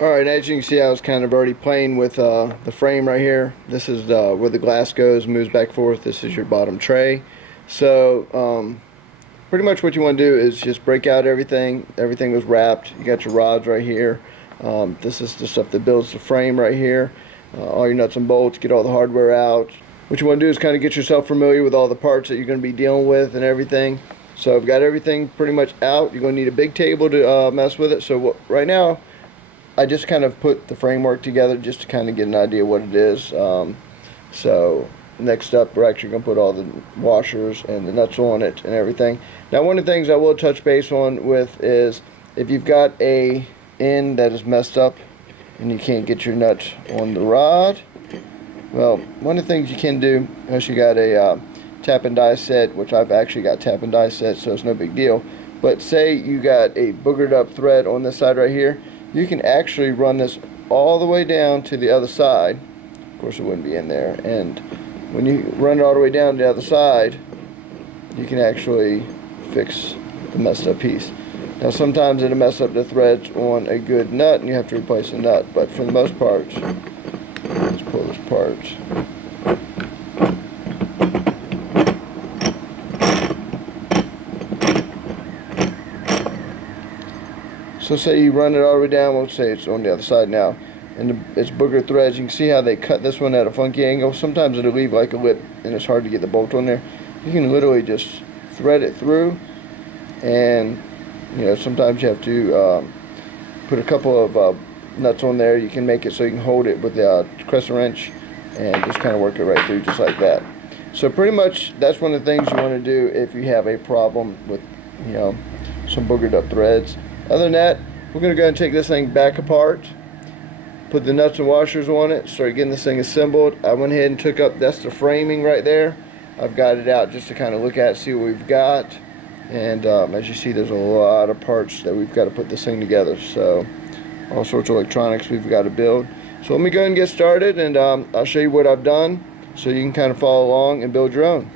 Alright, as you can see, I was kind of already playing with the frame right here. This is where the glass goes, moves back and forth. This is your bottom tray. So pretty much what you want to do is just break out everything. Everything was wrapped. You got your rods right here. This is the stuff that builds the frame right here. All your nuts and bolts, get all the hardware out. What you want to do is kind of get yourself familiar with all the parts that you're going to be dealing with and everything. So I've got everything pretty much out. You're going to need a big table to mess with it. So right now, I just kind of put the framework together just to kind of get an idea what it is. So next up, we're actually going to put all the washers and the nuts on it and everything. Now, one of the things I will touch base on with is if you've got a end that is messed up and you can't get your nut on the rod, well, one of the things you can do, unless you got a tap and die set, which I've actually got tap and die set, so it's no big deal. But say you got a boogered up thread on this side right here, you can actually run this all the way down to the other side. Of course, it wouldn't be in there. And when you run it all the way down to the other side, you can actually fix the messed up piece. Now, sometimes it'll mess up the threads on a good nut, and you have to replace the nut. But for the most part, let's pull this apart. So say you run it all the way down, we'll say it's on the other side now, and it's booger threads. You can see how they cut this one at a funky angle. Sometimes it'll leave like a lip, and it's hard to get the bolt on there. You can literally just thread it through, and sometimes you have to put a couple of nuts on there. You can make it so you can hold it with the crescent wrench and just kind of work it right through just like that. So pretty much that's one of the things you want to do if you have a problem with some boogered up threads. Other than that, we're going to go and take this thing back apart, put the nuts and washers on it, start getting this thing assembled. I went ahead and took up, that's the framing right there. I've got it out just to kind of look at, see what we've got. And as you see, there's a lot of parts that we've got to put this thing together. So all sorts of electronics we've got to build. So let me go and get started, and I'll show you what I've done so you can kind of follow along and build your own.